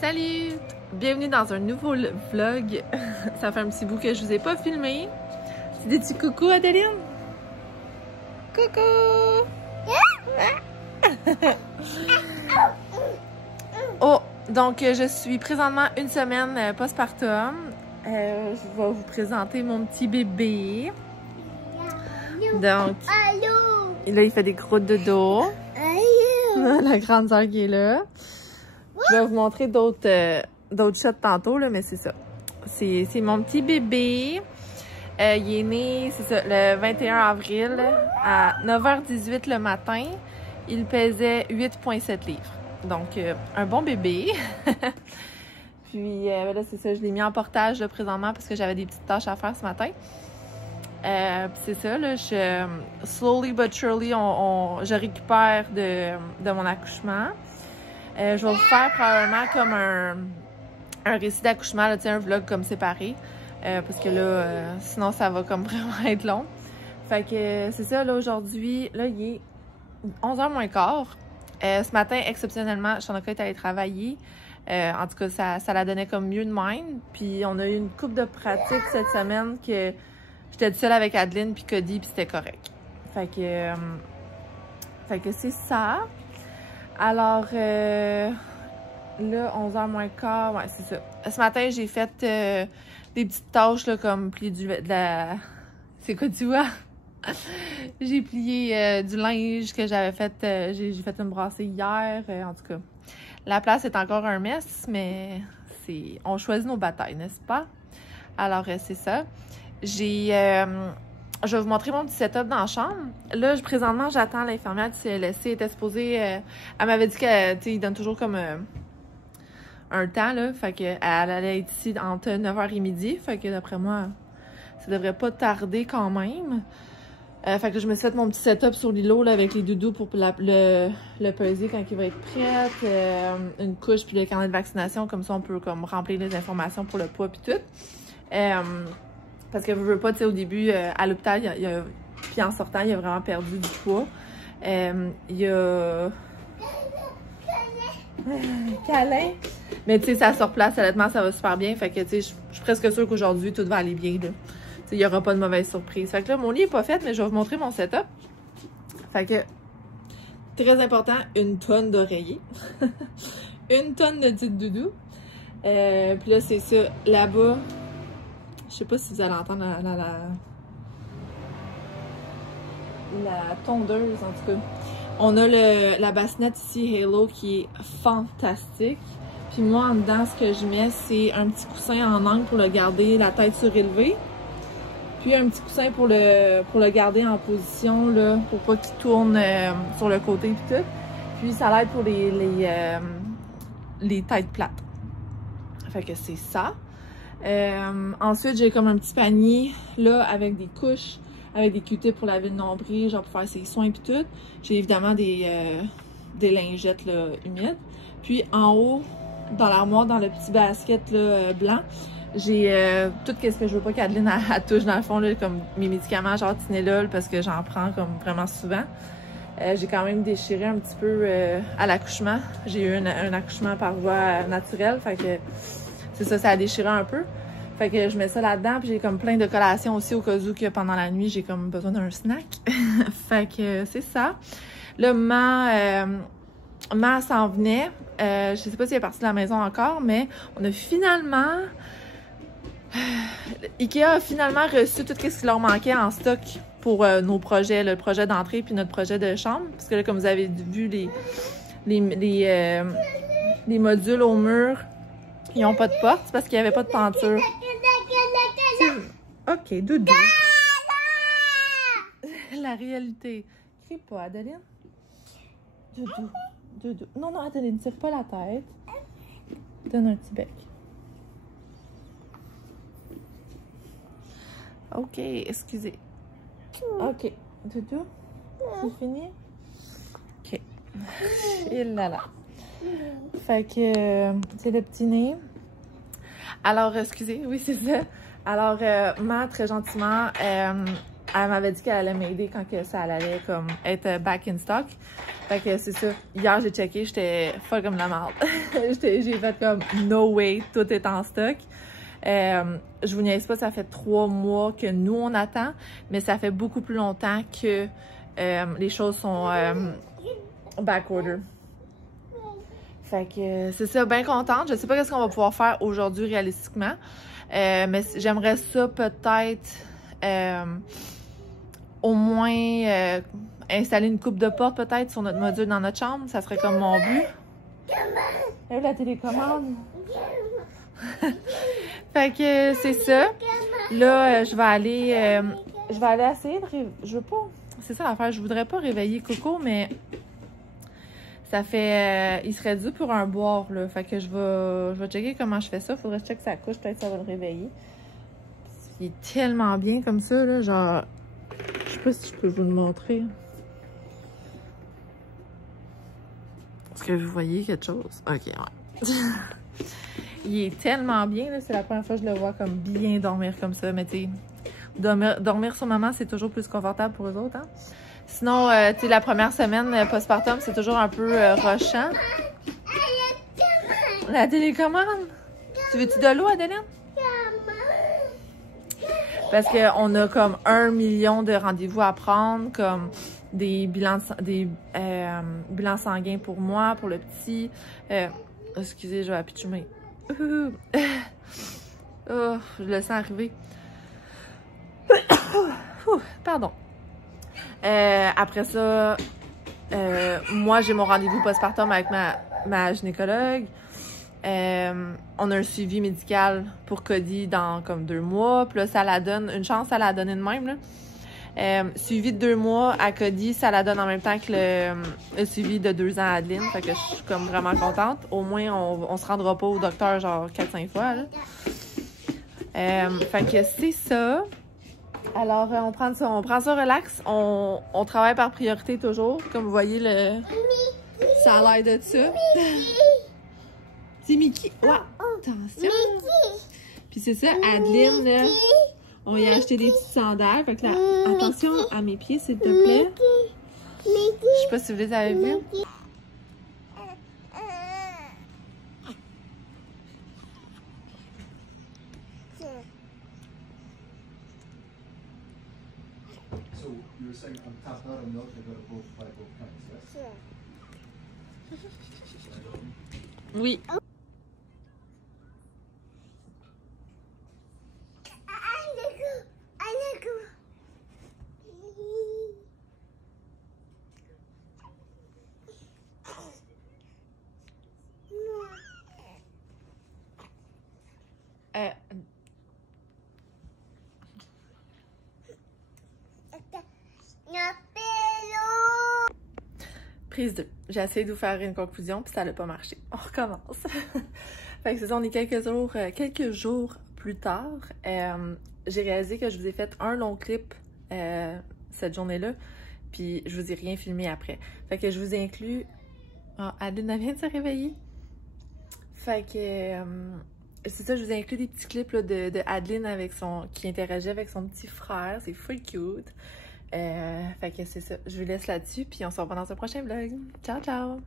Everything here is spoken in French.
Salut! Bienvenue dans un nouveau vlog. Ça fait un petit bout que je vous ai pas filmé. C'est des petits coucous, Adeline? Coucou! Oh! Donc, je suis présentement une semaine postpartum. Je vais vous présenter mon petit bébé. Donc, là, il fait des croûtes de dos. La grande sœur qui est là. Je vais vous montrer d'autres shots tantôt, là, mais c'est ça. C'est mon petit bébé. Il est né, c'est ça, le 21 avril à 9h18 le matin. Il pesait 8,7 livres. Donc, un bon bébé. Puis là, c'est ça, je l'ai mis en portage là, présentement parce que j'avais des petites tâches à faire ce matin. C'est ça, là, slowly but surely, je récupère de mon accouchement. Je vais vous faire probablement comme un récit d'accouchement, un vlog comme séparé. Parce que là, sinon ça va comme vraiment être long. Fait que c'est ça, là, aujourd'hui, là, il est 11h moins quart. Ce matin, exceptionnellement, Shanaka est allée travailler. En tout cas, ça la donnait comme mieux de même. Puis on a eu une couple de pratiques cette semaine que j'étais seule avec Adeline puis Cody, puis c'était correct. Fait que c'est ça. Alors, là, 11h moins quart, ouais, c'est ça. Ce matin, j'ai fait des petites tâches, là, comme plier de la... C'est quoi, tu vois? J'ai plié du linge que j'avais fait, j'ai fait une brassée hier, en tout cas. La place est encore un mess, mais on choisit nos batailles, n'est-ce pas? Alors, c'est ça. Je vais vous montrer mon petit setup dans la chambre. Là, présentement, j'attends l'infirmière du CLSC. Elle était supposée... elle m'avait dit qu'il donne toujours comme un temps, là. Fait qu'elle allait être ici entre 9h et midi. Fait que d'après moi, ça devrait pas tarder quand même. Fait que je me set mon petit setup sur l'îlot là avec les doudous pour le peser quand il va être prêt. Une couche puis le carnet de vaccination. Comme ça, on peut comme remplir les informations pour le poids puis tout. Parce que je veux pas, tu sais, au début, à l'hôpital, puis en sortant, il a vraiment perdu du poids. Il y a... Câlin! Mais tu sais, ça se replace, honnêtement, ça va super bien. Fait que, tu sais, je suis presque sûre qu'aujourd'hui, tout va aller bien, là. Tu sais, il n'y aura pas de mauvaise surprise. Fait que là, mon lit est pas fait, mais je vais vous montrer mon setup. Fait que, très important, une tonne d'oreillers. Une tonne de petites doudous. Puis là, c'est ça, là-bas... Je sais pas si vous allez entendre la tondeuse, en tout cas. On a la bassinette ici, Halo, qui est fantastique. Puis moi, en dedans, ce que je mets, c'est un petit coussin en angle pour le garder la tête surélevée. Puis un petit coussin pour le garder en position, là, pour pas qu'il tourne sur le côté et tout. Puis ça l'aide pour les têtes plates. Fait que c'est ça. Ensuite, j'ai comme un petit panier là avec des couches, avec des Q-tips pour laver le nombril, genre pour faire ses soins puis tout. J'ai évidemment des lingettes là, humides. Puis en haut, dans l'armoire, dans le petit basket là, blanc, j'ai tout ce que je veux pas qu'Adeline touche dans le fond, là, comme mes médicaments genre Tylenol parce que j'en prends comme vraiment souvent. J'ai quand même déchiré un petit peu à l'accouchement. J'ai eu un accouchement par voie naturelle, fait que c'est ça, ça a déchiré un peu. Fait que je mets ça là-dedans, puis j'ai comme plein de collations aussi au cas où que pendant la nuit, j'ai comme besoin d'un snack. Fait que c'est ça. Là, Ma s'en venait. Je sais pas si elle est partie de la maison encore, mais on a finalement... Ikea a finalement reçu tout ce qui leur manquait en stock pour nos projets, le projet d'entrée puis notre projet de chambre. Parce que là, comme vous avez vu, les modules au mur, ils n'ont pas de porte, c'est parce qu'il n'y avait pas de peinture. Ok, doudou. La réalité. Crie pas, Adeline. Doudou. Doudou. Non, non, Adeline, ne tire pas la tête. Donne un petit bec. Ok, excusez. Ok, doudou. C'est fini? Ok. Et là là. Fait que c'est le petit nez. Alors, excusez, oui, c'est ça. Alors, Ma, très gentiment, elle Elle m'avait dit qu'elle allait m'aider quand que ça allait comme être back in stock. Fait que c'est ça. Hier, j'ai checké, j'étais folle comme la merde. J'ai fait comme no way, tout est en stock. Je vous niaise pas, ça fait 3 mois que nous on attend, mais ça fait beaucoup plus longtemps que les choses sont back order. Fait que c'est ça, bien contente. Je sais pas qu'est-ce qu'on va pouvoir faire aujourd'hui réalistiquement, mais j'aimerais ça peut-être au moins installer une coupe de porte peut-être sur notre module dans notre chambre. Ça serait comme mon but. Et la télécommande. Fait que c'est ça. Là, je vais aller essayer de je veux pas. C'est ça l'affaire. Je voudrais pas réveiller Coco, mais ça fait. Il serait dû pour un boire, là. Fait que je vais checker comment je fais ça. Faudrait que je check sa couche. Peut-être que ça va le réveiller. Il est tellement bien comme ça, là. Genre. Je sais pas si je peux vous le montrer. Est-ce que vous voyez quelque chose? Ok, ouais. Il est tellement bien, là. C'est la première fois que je le vois comme bien dormir comme ça. Mais tu sais, dormir sur maman, c'est toujours plus confortable pour eux autres, hein? Sinon, tu sais, la première semaine postpartum, c'est toujours un peu rushant. La télécommande? Tu veux-tu de l'eau, Adeline? Parce qu'on a comme 1 million de rendez-vous à prendre, comme des bilans sanguins pour moi, pour le petit. Excusez, je vais apitchumer. Oh, je le sens arriver. Pardon. Après ça, moi, j'ai mon rendez-vous postpartum avec ma gynécologue. On a un suivi médical pour Cody dans comme 2 mois. Puis là, ça la donne, une chance, ça la donne de même, là. Suivi de 2 mois à Cody, ça la donne en même temps que le suivi de 2 ans à Adeline. Fait que je suis comme vraiment contente. Au moins, on se rendra pas au docteur genre 4-5 fois, là. Fait que c'est ça. Alors, on prend ça relax. On travaille par priorité toujours. Comme vous voyez, ça a l'air de ça. C'est Mickey. Ouais, attention. Puis c'est ça, Adeline, là, on y a acheté des petites sandales. Fait que là, attention à mes pieds, s'il te plaît. Je sais pas si vous les avez vus. So you were saying on top of milk, they're going to both buy both kinds, yes? Oui. Prise 2. J'ai essayé de vous faire une conclusion, puis ça n'a pas marché. On recommence. Fait que c'est ça, on est quelques jours plus tard. J'ai réalisé que je vous ai fait un long clip cette journée-là, puis je vous ai rien filmé après. Fait que je vous ai inclus... Oh, Adeline vient de se réveiller. Fait que... c'est ça, je vous ai inclus des petits clips là, de Adeline qui interagit avec son petit frère. C'est full cute. Fait que c'est ça. Je vous laisse là-dessus, puis on se revoit dans un prochain vlog. Ciao, ciao!